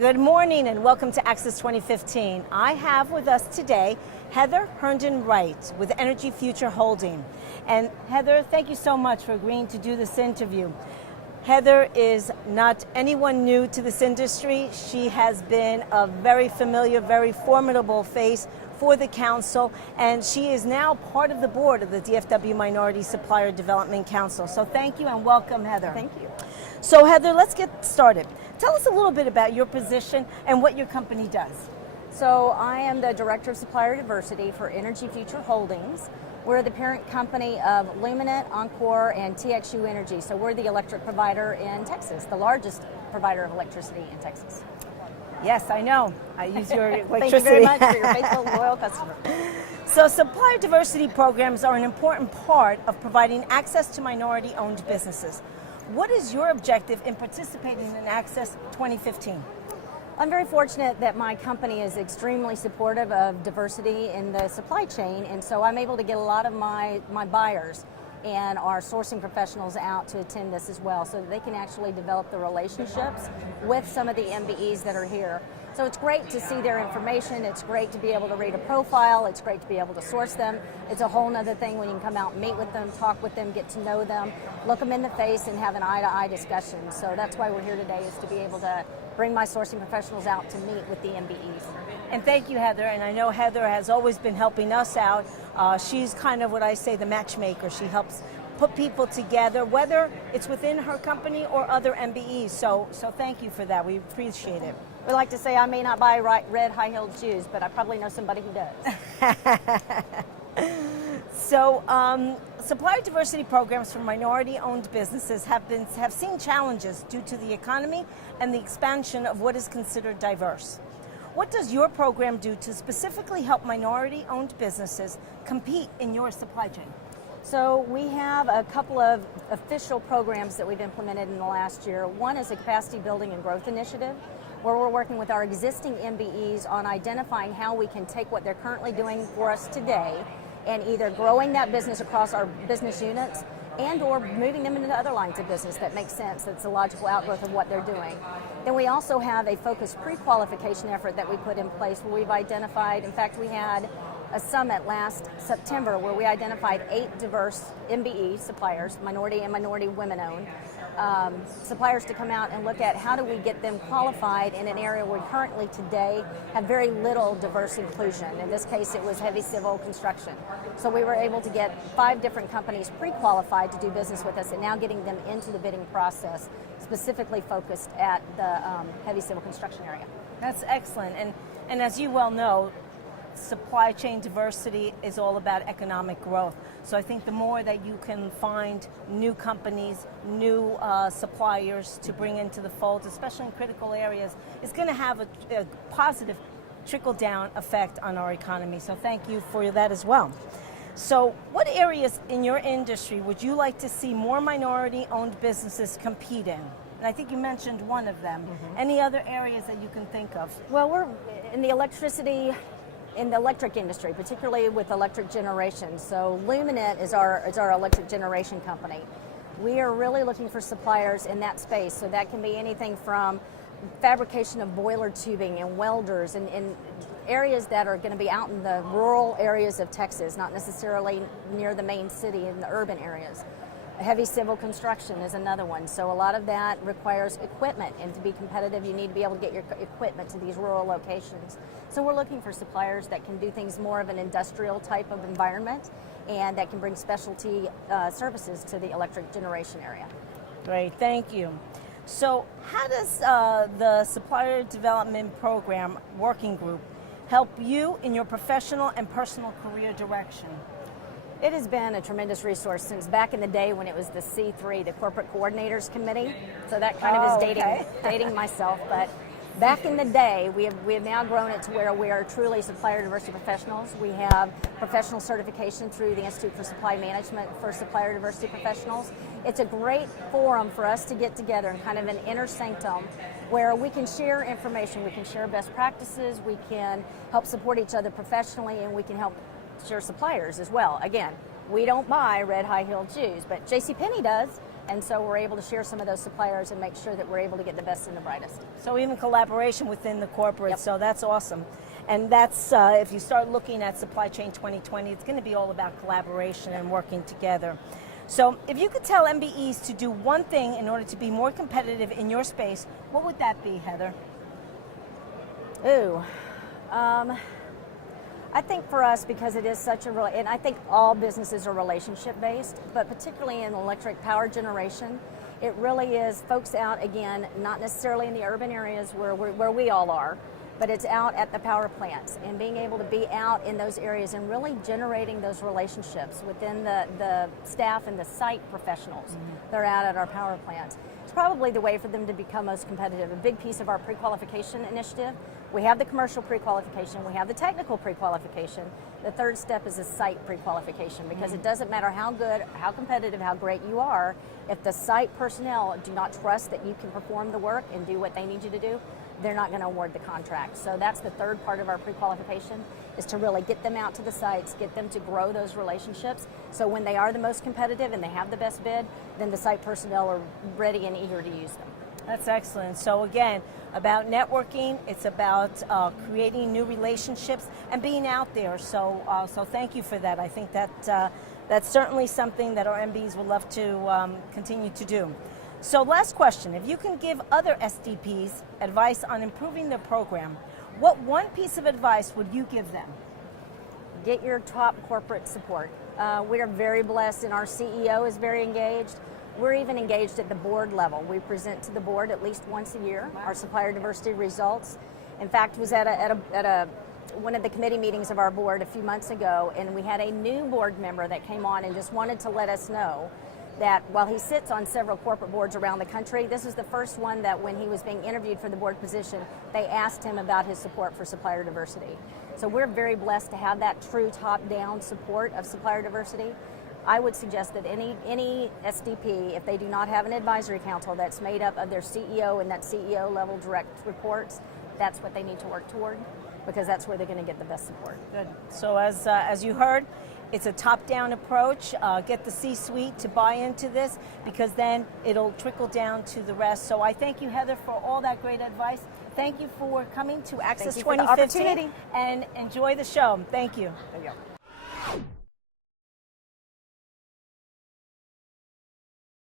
Good morning and welcome to Access 2015. I have with us today Heather Herndon-Wright with Energy Future Holding. And Heather, thank you so much for agreeing to do this interview. Heather is not anyone new to this industry. She has been a very familiar, very formidable face for the council, and she is now part of the board of the DFW Minority Supplier Development Council. So thank you and welcome, Heather. Thank you. So Heather, let's get started. Tell us a little bit about your position and what your company does. So I am the Director of Supplier Diversity for Energy Future Holdings. We're the parent company of Luminant, Encore, and TXU Energy. So we're the electric provider in Texas, the largest provider of electricity in Texas. Yes, I know. I use your electricity. Thank you very much for your faithful, loyal customer. So supplier diversity programs are an important part of providing access to minority-owned businesses. What is your objective in participating in Access 2015? I'm very fortunate that my company is extremely supportive of diversity in the supply chain, and so I'm able to get a lot of my buyers and our sourcing professionals out to attend this as well, so that they can actually develop the relationships with some of the MBEs that are here. So it's great to see their information, it's great to be able to read a profile, it's great to be able to source them. It's a whole nother thing when you can come out and meet with them, talk with them, get to know them, look them in the face and have an eye-to-eye discussion. So that's why we're here today, is to be able to bring my sourcing professionals out to meet with the MBEs. And thank you, Heather, and I know Heather has always been helping us out. She's kind of what I say, the matchmaker. She helps put people together, whether it's within her company or other MBEs. So thank you for that. We appreciate it. We like to say I may not buy red high-heeled shoes, but I probably know somebody who does. So, supplier diversity programs for minority-owned businesses have seen challenges due to the economy and the expansion of what is considered diverse. What does your program do to specifically help minority-owned businesses compete in your supply chain? So we have a couple of official programs that we've implemented in the last year. One is a capacity building and growth initiative, where we're working with our existing MBEs on identifying how we can take what they're currently doing for us today and either growing that business across our business units and or moving them into other lines of business that makes sense, that's a logical outgrowth of what they're doing. Then we also have a focused pre-qualification effort that we put in place where we've identified, in fact we had a summit last September where we identified 8 diverse MBE suppliers, minority and minority women-owned, suppliers to come out and look at how do we get them qualified in an area where we currently today have very little diverse inclusion. In this case it was heavy civil construction. So we were able to get 5 different companies pre-qualified to do business with us and now getting them into the bidding process, specifically focused at the heavy civil construction area. That's excellent, and as you well know, supply chain diversity is all about economic growth. So I think the more that you can find new companies, new suppliers to bring into the fold, especially in critical areas, is going to have a positive trickle-down effect on our economy. So thank you for that as well. So what areas in your industry would you like to see more minority-owned businesses compete in? And I think you mentioned one of them. Mm-hmm. Any other areas that you can think of? Well, we're in the electric industry, particularly with electric generation. So Luminant is our electric generation company. We are really looking for suppliers in that space. So that can be anything from fabrication of boiler tubing and welders and areas that are going to be out in the rural areas of Texas, not necessarily near the main city in the urban areas. Heavy civil construction is another one. So a lot of that requires equipment, and to be competitive you need to be able to get your equipment to these rural locations. So we're looking for suppliers that can do things more of an industrial type of environment and that can bring specialty services to the electric generation area. Great, thank you. So how does the Supplier Development Program Working Group help you in your professional and personal career direction? It has been a tremendous resource since back in the day when it was the C3, the Corporate Coordinators Committee. So that kind of is dating myself, but back in the day, we have now grown it to where we are truly supplier diversity professionals. We have professional certification through the Institute for Supply Management for supplier diversity professionals. It's a great forum for us to get together in kind of an inner sanctum where we can share information, we can share best practices, we can help support each other professionally, and we can help share suppliers as well. Again, we don't buy red high-heeled shoes, but JCPenney does. And so we're able to share some of those suppliers and make sure that we're able to get the best and the brightest. So even collaboration within the corporate, Yep. so that's awesome. And that's, if you start looking at Supply Chain 2020, it's going to be all about collaboration and working together. So if you could tell MBEs to do one thing in order to be more competitive in your space, what would that be, Heather? Ooh, I think for us, because it is such a, and I think all businesses are relationship based, but particularly in electric power generation, it really is folks out, again, not necessarily in the urban areas where we all are, but it's out at the power plants and being able to be out in those areas and really generating those relationships within the staff and the site professionals that are out at our power plants. It's probably the way for them to become most competitive. A big piece of our pre-qualification initiative, we have the commercial pre-qualification, we have the technical pre-qualification. The third step is a site pre-qualification, because it doesn't matter how good, how competitive, how great you are, if the site personnel do not trust that you can perform the work and do what they need you to do, they're not going to award the contract. So that's the third part of our pre-qualification, is to really get them out to the sites, get them to grow those relationships. So when they are the most competitive and they have the best bid, then the site personnel are ready and eager to use them. That's excellent. So again, about networking, it's about creating new relationships and being out there. So, so thank you for that. I think that that's certainly something that our MBs would love to continue to do. So last question, if you can give other SDPs advice on improving their program, what one piece of advice would you give them? Get your top corporate support. We are very blessed, and our CEO is very engaged. We're even engaged at the board level. We present to the board at least once a year, our supplier diversity results. In fact, was at one of the committee meetings of our board a few months ago, and we had a new board member that came on and just wanted to let us know that while he sits on several corporate boards around the country, this is the first one that when he was being interviewed for the board position, they asked him about his support for supplier diversity. So we're very blessed to have that true top-down support of supplier diversity. I would suggest that any SDP, if they do not have an advisory council that's made up of their CEO and that CEO level direct reports, that's what they need to work toward, because that's where they're going to get the best support. Good. So as you heard, it's a top-down approach. Get the C-suite to buy into this, because then it'll trickle down to the rest. So I thank you, Heather, for all that great advice. Thank you for coming to Access 2015 and enjoy the show. Thank you. There you go.